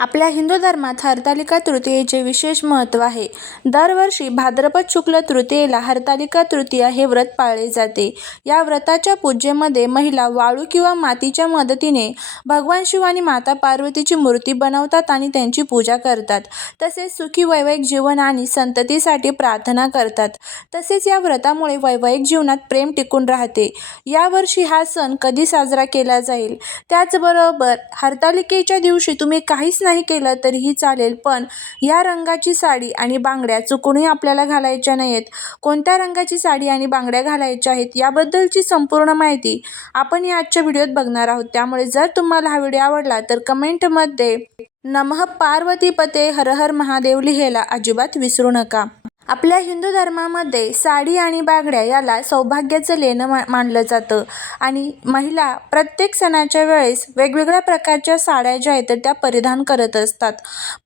आपल्या हिंदू धर्मात हरतालिका तृतीयेचे विशेष महत्त्व आहे. दरवर्षी भाद्रपद शुक्ल तृतीयेला हरतालिका तृतीया हे व्रत पाळले जाते. या व्रताच्या पूजेमध्ये महिला वाळू किंवा मातीच्या मदतीने भगवान शिव आणि माता पार्वतीची मूर्ती बनवतात आणि त्यांची पूजा करतात. तसेच सुखी वैवाहिक जीवन आणि संततीसाठी प्रार्थना करतात. तसेच या व्रतामुळे वैवाहिक जीवनात प्रेम टिकून राहते. यावर्षी हा सण कधी साजरा केला जाईल? त्याचबरोबर हरतालिकेच्या दिवशी तुम्ही काहीच नाही नाही केलं तरीही चालेल पण या रंगाची साडी आणि बांगड्या चुकूनही आपल्याला घालायच्या नाहीत. कोणत्या रंगाची साडी आणि बांगड्या घालायच्या आहेत याबद्दलची संपूर्ण माहिती आपण या आजच्या व्हिडिओत बघणार आहोत. त्यामुळे जर तुम्हाला हा व्हिडिओ आवडला तर कमेंटमध्ये नमः पार्वतीपते हर हर महादेव लिहायला अजिबात विसरू नका. आपल्या हिंदू धर्मामध्ये साडी आणि बांगड्या याला सौभाग्याचं लेणं मा मानलं जातं. आणि महिला प्रत्येक सणाच्या वेळेस वेगवेगळ्या प्रकारच्या साड्या ज्या आहेत तर त्या परिधान करत असतात.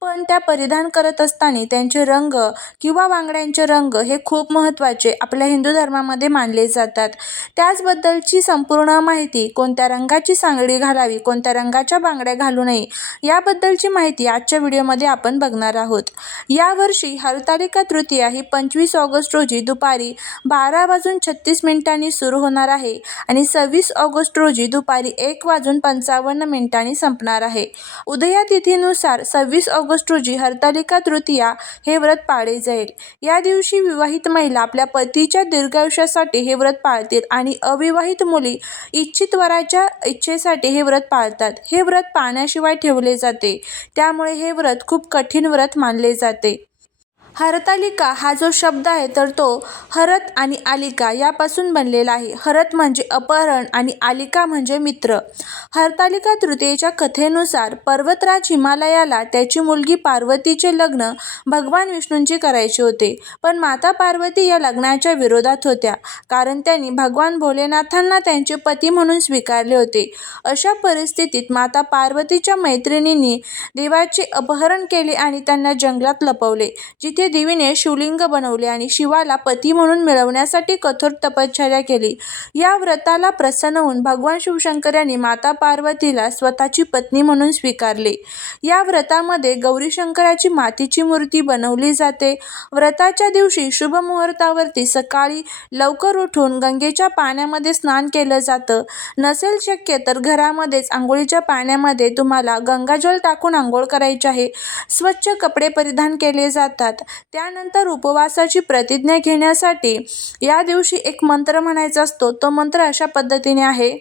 पण त्या परिधान करत असताना त्यांचे रंग किंवा बांगड्यांचे रंग हे खूप महत्त्वाचे आपल्या हिंदू धर्मामध्ये मानले जातात. त्याचबद्दलची संपूर्ण माहिती कोणत्या रंगाची सांगडी घालावी कोणत्या रंगाच्या बांगड्या घालू नये याबद्दलची माहिती आजच्या व्हिडिओमध्ये आपण बघणार आहोत. यावर्षी हरतालिका तृतीया ही पंचवीस ऑगस्ट रोजी दुपारी बारा वाजून छत्तीस मिनिटांनी सुरू होणार आहे आणि सव्वीस ऑगस्ट रोजी दुपारी एक वाजून पंचावन्न मिनिटांनी संपणार आहे. उदया तिथीनुसार सव्वीस ऑगस्ट रोजी हरतालिका तृतीया हे व्रत पाळले जाईल. या दिवशी विवाहित महिला आपल्या पतीच्या दीर्घायुष्यासाठी हे व्रत पाळतील आणि अविवाहित मुली इच्छित वराच्या इच्छेसाठी हे व्रत पाळतात. हे व्रत पाळण्याशिवाय ठेवले जाते. त्यामुळे हे व्रत खूप कठीण व्रत मानले जाते. हरतालिका हा जो शब्द आहे तर तो हरत आणि आलिका यापासून बनलेला आहे. हरत म्हणजे अपहरण आणि आलिका म्हणजे मित्र. हरतालिका तृतीयेच्या कथेनुसार पर्वतराज हिमालयाला त्याची मुलगी पार्वतीचे लग्न भगवान विष्णूंची करायचे होते. पण माता पार्वती या लग्नाच्या विरोधात होत्या कारण त्यांनी भगवान भोलेनाथांना त्यांचे पती म्हणून स्वीकारले होते. अशा परिस्थितीत माता पार्वतीच्या मैत्रिणींनी देवाचे अपहरण केले आणि त्यांना जंगलात लपवले जिथे देवीने शिवलिंग बनवले आणि शिवाला पती म्हणून मिळवण्यासाठी कठोर तपश्चर्या केली. या व्रताला प्रसन्न होऊन भगवान शिवशंकर यांनी माता पार्वतीला स्वतःची पत्नी म्हणून स्वीकारले. या व्रतामध्ये गौरीशंकराची मातीची मूर्ती बनवली जाते. व्रताच्या दिवशी शुभ मुहूर्तावरती सकाळी लवकर उठून गंगेच्या पाण्यामध्ये स्नान केलं जातं. नसेल शक्य तर घरामध्येच आंघोळीच्या पाण्यामध्ये तुम्हाला गंगाजल टाकून आंघोळ करायची आहे. स्वच्छ कपडे परिधान केले जातात. त्यानंतर उपवासाची प्रतिज्ञा घेण्यासाठी या दिवशी एक मंत्र म्हणायचा असतो. तो मंत्र अशा पद्धतीने आहे.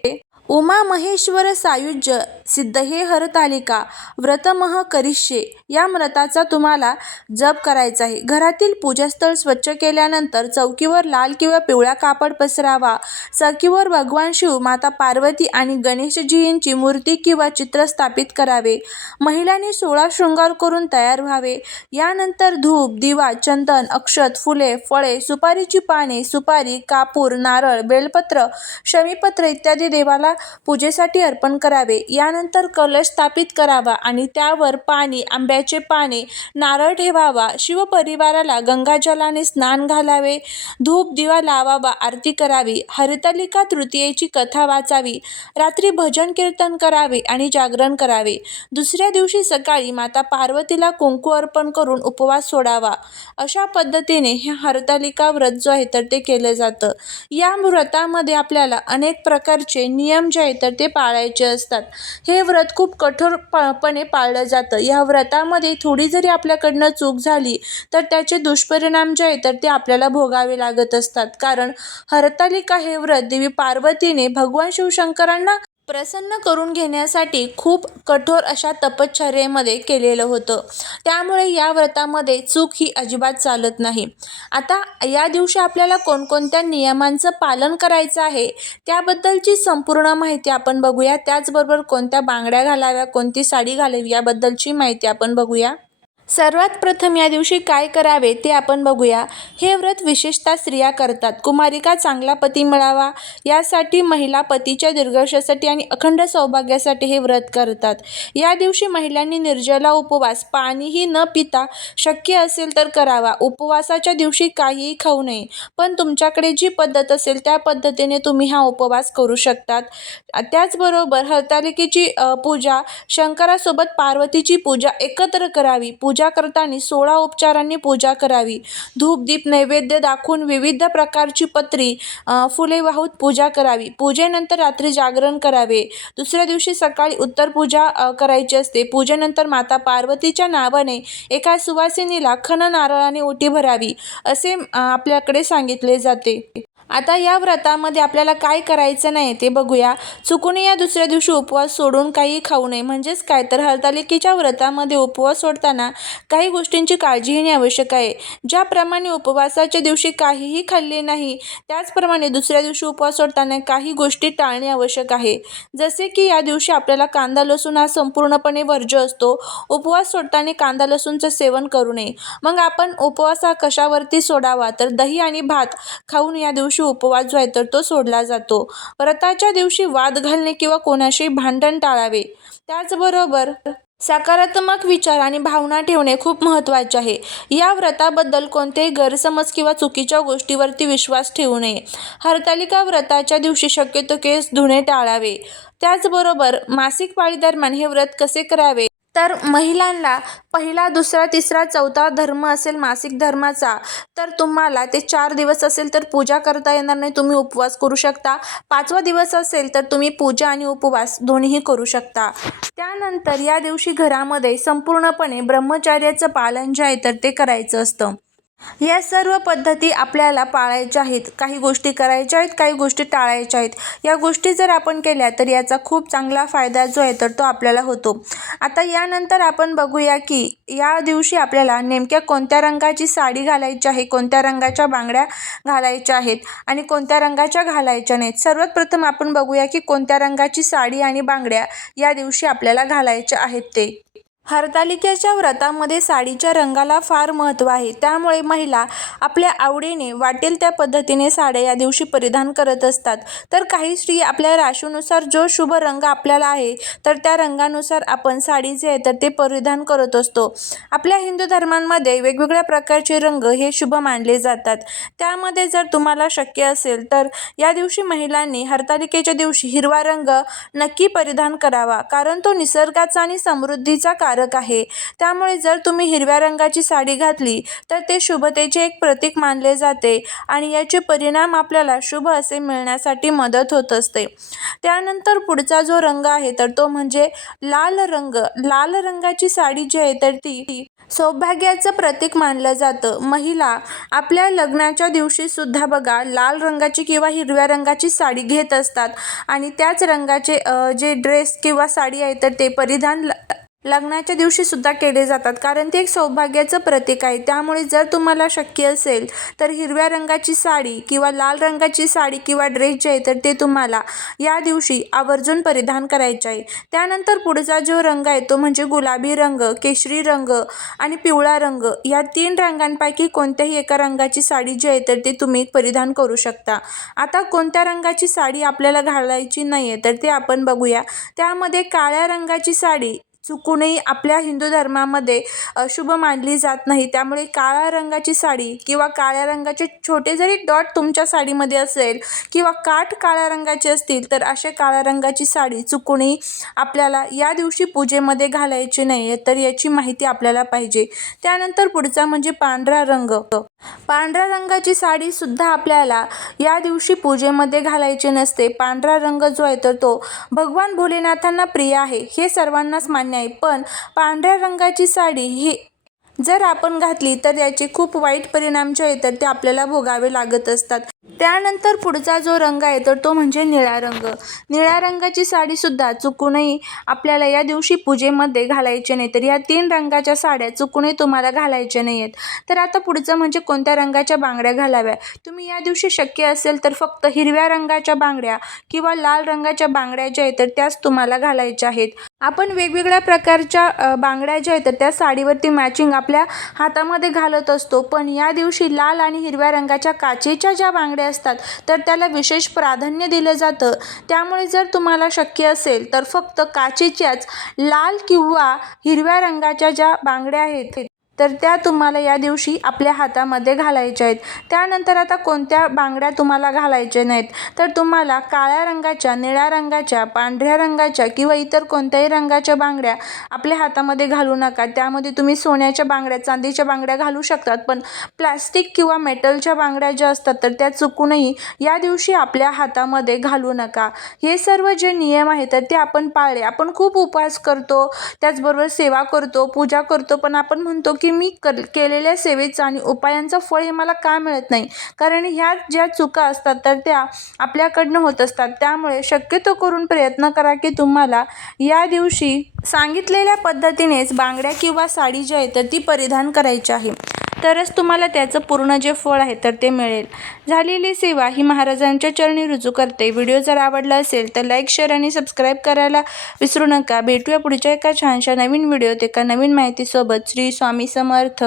उमा महेश्वर सायुज्य सिद्ध हे हरतालिका व्रतमह करिष्ये या व्रताचा तुम्हाला जप करायचा आहे. घरातील पूजास्थळ स्वच्छ केल्यानंतर चौकीवर लाल किंवा पिवळा कापड पसरावा. चौकीवर भगवान शिव माता पार्वती आणि गणेशजींची मूर्ती किंवा चित्र स्थापित करावे. महिलांनी सोळा शृंगार करून तयार व्हावे. यानंतर धूप दिवा चंदन अक्षत फुले फळे सुपारीची पाने सुपारी कापूर नारळ बेलपत्र शमीपत्र इत्यादी देवाला पूजेसाठी अर्पण करावे. या त्यानंतर कलश स्थापित करावा आणि त्यावर पाणी आंब्याचे पाने नारळ ठेवावा. शिवपरिवाराला गंगाजलाने स्नान घालावे. धूप दिवा लावावा आरती करावी. हरितालिका तृतीयेची कथा वाचावी. रात्री भजन कीर्तन करावे आणि जागरण करावे. दुसऱ्या दिवशी सकाळी माता पार्वतीला कुंकू अर्पण करून उपवास सोडावा. अशा पद्धतीने हे हरतालिका व्रत जो आहे तर ते केलं जातं. या व्रतामध्ये आपल्याला अनेक प्रकारचे नियम जे आहेत तर ते पाळायचे असतात. हे व्रत खूप कठोर पणे पाळलं जातं. या व्रतामध्ये थोडी जरी आपल्याकडनं चूक झाली तर त्याचे दुष्परिणाम जे आहेत तर ते आपल्याला भोगावे लागत असतात. कारण हरतालिका हे व्रत देवी पार्वतीने भगवान शिवशंकरांना प्रसन्न करून घेण्यासाठी खूप कठोर अशा तपश्चर्येमध्ये केलेलं होतं. त्यामुळे या व्रतामध्ये चूक ही अजिबात चालत नाही. आता या दिवशी आपल्याला कोणकोणत्या नियमांचं पालन करायचं आहे त्याबद्दलची संपूर्ण माहिती आपण बघूया. त्याचबरोबर कोणत्या बांगड्या घालाव्या कोणती साडी घालावी याबद्दलची माहिती आपण बघूया. सर्वात प्रथम या दिवशी काय करावे ते आपण बघूया. हे व्रत विशेषतः स्त्रिया करतात. कुमारिका चांगला पती मिळावा यासाठी महिला पतीच्या दीर्घायुष्यासाठी आणि अखंड सौभाग्यासाठी हे व्रत करतात. या दिवशी महिलांनी निर्जला उपवास पाणीही न पिता शक्य असेल तर करावा. उपवासाच्या दिवशी काहीही खाऊ नये पण तुमच्याकडे जी पद्धत असेल त्या पद्धतीने तुम्ही हा उपवास करू शकतात. त्याचबरोबर हरतालिकेची पूजा शंकरासोबत पार्वतीची पूजा एकत्र करावी. पूजा पूजा करताना सोळा उपचारांनी पूजा करावी. धूपदीप नैवेद्य दाखवून विविध प्रकारची पत्री फुले वाहून पूजा करावी. पूजेनंतर रात्री जागरण करावे. दुसऱ्या दिवशी सकाळी उत्तर पूजा करायची असते. पूजेनंतर माता पार्वतीच्या नावाने एका सुवासिनीला खन नारळाने ओटी भरावी असे आपल्याकडे सांगितले जाते. आता या व्रतामध्ये आपल्याला काय करायचं नाही ते बघूया. चुकून या दुसऱ्या दिवशी उपवास सोडून काही खाऊ नये. म्हणजेच काय? तर हरतालिकेच्या व्रतामध्ये उपवास सोडताना काही गोष्टींची काळजी घेणे आवश्यक आहे. ज्याप्रमाणे उपवासाच्या दिवशी काहीही खाल्ले नाही त्याचप्रमाणे दुसऱ्या दिवशी उपवास सोडताना काही गोष्टी टाळणे आवश्यक आहे. जसे की या दिवशी आपल्याला कांदा लसूण हा संपूर्णपणे वर्ज्य असतो. उपवास सोडताना कांदा लसूणचं सेवन करू नये. मग आपण उपवास हा कशावरती सोडावा? तर दही आणि भात खाऊन या दिवशी उपवास जो आहे तर तो सोडला जातो. व्रताच्या दिवशी वाद घालणे किंवा कोणाशी भांडण टाळावे. त्याचबरोबर सकारात्मक विचार आणि भावना ठेवणे खूप महत्त्वाचे आहे. या व्रताबद्दल कोणतेही गैरसमज किंवा चुकीच्या गोष्टीवरती विश्वास ठेवू नये. हरतालिका व्रताच्या दिवशी शक्यतो केस धुणे टाळावे. त्याचबरोबर मासिक पाळीदरम्यान हे व्रत कसे करावे? तर महिलांना पहिला दुसरा तिसरा चौथा धर्म असेल मासिक धर्माचा तर तुम्हाला ते चार दिवस असेल तर पूजा करता येणार नाही तुम्ही उपवास करू शकता. पाचवा दिवस असेल तर तुम्ही पूजा आणि उपवास दोन्हीही करू शकता. त्यानंतर या दिवशी घरामध्ये संपूर्णपणे ब्रह्मचार्याचं पालन जे आहे तर ते करायचं असतं. या सर्व पद्धती आपल्याला पाळायच्या आहेत. काही गोष्टी करायच्या आहेत काही गोष्टी टाळायच्या आहेत. या गोष्टी जर आपण केल्या तर याचा खूप चांगला फायदा जो आहे तर तो आपल्याला होतो. आता यानंतर आपण बघूया की या दिवशी आपल्याला नेमक्या कोणत्या रंगाची साडी घालायची आहे कोणत्या रंगाच्या बांगड्या घालायच्या आहेत आणि कोणत्या रंगाच्या घालायच्या नाहीत. सर्वात प्रथम आपण बघूया की कोणत्या रंगाची साडी आणि बांगड्या या दिवशी आपल्याला घालायच्या आहेत ते. हरतालिकेच्या व्रतामध्ये साडीच्या रंगाला फार महत्त्व आहे. त्यामुळे महिला आपल्या आवडीने वाटेल त्या पद्धतीने साड्या या दिवशी परिधान करत असतात. तर काही स्त्री आपल्या राशीनुसार जो शुभ रंग आपल्याला आहे तर त्या रंगानुसार आपण साडी जे आहे तर ते परिधान करत असतो. आपल्या हिंदू धर्मांमध्ये वेगवेगळ्या प्रकारचे रंग हे शुभ मानले जातात. त्यामध्ये जर तुम्हाला शक्य असेल तर या दिवशी महिलांनी हरतालिकेच्या दिवशी हिरवा रंग नक्की परिधान करावा कारण तो निसर्गाचा आणि समृद्धीचा कारक आहे. त्यामुळे जर तुम्ही हिरव्या रंगाची साडी घातली तर ते शुभतेचे एक प्रतीक मानले जाते आणि याचे परिणाम आपल्याला शुभ असे मिळण्यासाठी मदत होत असते. त्यानंतर पुढचा जो रंग आहे तर तो म्हणजे लाल रंग. लाल रंगाची साडी जी आहे तर ती सौभाग्याचं प्रतीक मानलं जातं. महिला आपल्या लग्नाच्या दिवशी सुद्धा बघा लाल रंगाची किंवा हिरव्या रंगाची साडी घेत असतात आणि त्याच रंगाचे जे ड्रेस किंवा साडी आहे तर ते परिधान लग्नाच्या दिवशी सुद्धा केले जातात कारण ते एक सौभाग्याचं प्रतीक आहे. त्यामुळे जर तुम्हाला शक्य असेल तर हिरव्या रंगाची साडी किंवा लाल रंगाची साडी किंवा ड्रेस जे आहे तर ते तुम्हाला या दिवशी आवर्जून परिधान करायचे आहे. त्यानंतर पुढचा जो रंग आहे तो म्हणजे गुलाबी रंग केशरी रंग आणि पिवळा रंग. या तीन रंगांपैकी कोणत्याही एका रंगाची साडी जी आहे तर ती तुम्ही परिधान करू शकता. आता कोणत्या रंगाची साडी आपल्याला घालायची नाही आहे तर ते आपण बघूया. त्यामध्ये काळ्या रंगाची साडी चुकूनही आपल्या हिंदू धर्मामध्ये अशुभ मानली जात नाही. त्यामुळे काळ्या रंगाची साडी किंवा काळ्या रंगाचे छोटे जरी डॉट तुमच्या साडीमध्ये असेल किंवा काठ काळ्या रंगाचे असतील तर असे काळ्या रंगाची साडी चुकूनही आपल्याला या दिवशी पूजेमध्ये घालायची नाही आहे तर याची माहिती आपल्याला पाहिजे. त्यानंतर पुढचा म्हणजे पांढरा रंग. पांढऱ्या रंगाची साडीसुद्धा आपल्याला या दिवशी पूजेमध्ये घालायची नसते. पांढरा रंग जो आहे तर तो भगवान भोलेनाथांना प्रिय आहे. हे सर्वांनाच मान्य नाही पण पांढऱ्या रंगाची साडी ही जर आपण घातली तर याचे खूप वाईट परिणाम जे आहेत तर ते आपल्याला भोगावे लागत असतात. त्यानंतर पुढचा जो रंग आहे तर तो म्हणजे निळा रंग. निळ्या रंगाची साडीसुद्धा चुकूनही आपल्याला या दिवशी पूजेमध्ये घालायचे नाही तर या तीन रंगाच्या साड्या चुकूनही तुम्हाला घालायच्या नाही आहेत तर आता पुढचं म्हणजे कोणत्या रंगाच्या बांगड्या घालाव्या? तुम्ही या दिवशी शक्य असेल तर फक्त हिरव्या रंगाच्या बांगड्या किंवा लाल रंगाच्या बांगड्या ज्या आहेत तर त्याच तुम्हाला घालायच्या आहेत. आपण वेगवेगळ्या प्रकारच्या बांगड्या ज्या आहेत तर त्या साडीवरती मॅचिंग आपल्या हातामध्ये घालत असतो. पण या दिवशी लाल आणि हिरव्या रंगाच्या काचेच्या ज्या बांगड्या असतात तर त्याला विशेष प्राधान्य दिलं जातं. त्यामुळे जर तुम्हाला शक्य असेल तर फक्त काचेच्याच लाल किंवा हिरव्या रंगाच्या ज्या बांगड्या आहेत तर त्या तुम्हाला या दिवशी आपल्या हातामध्ये घालायच्या आहेत. त्यानंतर आता कोणत्या बांगड्या तुम्हाला घालायच्या नाहीत? तर तुम्हाला काळ्या रंगाच्या निळ्या रंगाच्या पांढऱ्या रंगाच्या किंवा इतर कोणत्याही रंगाच्या बांगड्या आपल्या हातामध्ये घालू नका. त्यामध्ये तुम्ही सोन्याच्या बांगड्या चांदीच्या बांगड्या घालू शकतात पण प्लॅस्टिक किंवा मेटलच्या बांगड्या ज्या असतात तर त्या चुकूनही या दिवशी आपल्या हातामध्ये घालू नका. हे सर्व जे नियम आहेत तर ते आपण पाळले. आपण खूप उपवास करतो त्याचबरोबर सेवा करतो पूजा करतो पण आपण म्हणतो की मी कर केलेल्या सेवेचं आणि उपायांचं फळ हे मला का मिळत नाही? कारण ह्या ज्या चुका असतात तर त्या आपल्याकडनं होत असतात. त्यामुळे शक्यतो करून प्रयत्न करा की तुम्हाला या दिवशी सांगितलेल्या पद्धतीनेच बांगड्या किंवा साडी जी आहे तर ती परिधान करायची आहे. तरच तुम्हाला त्याचं पूर्ण जे फळ आहे तर ते मिळेल. झालेली सेवा ही महाराजांच्या चरणी रुजू करते. व्हिडिओ जर आवडला असेल तर लाईक शेअर आणि सबस्क्राईब करायला विसरू नका. भेटूया पुढच्या एका छानशा नवीन व्हिडिओत एका नवीन माहितीसोबत. श्री स्वामी समर्थ.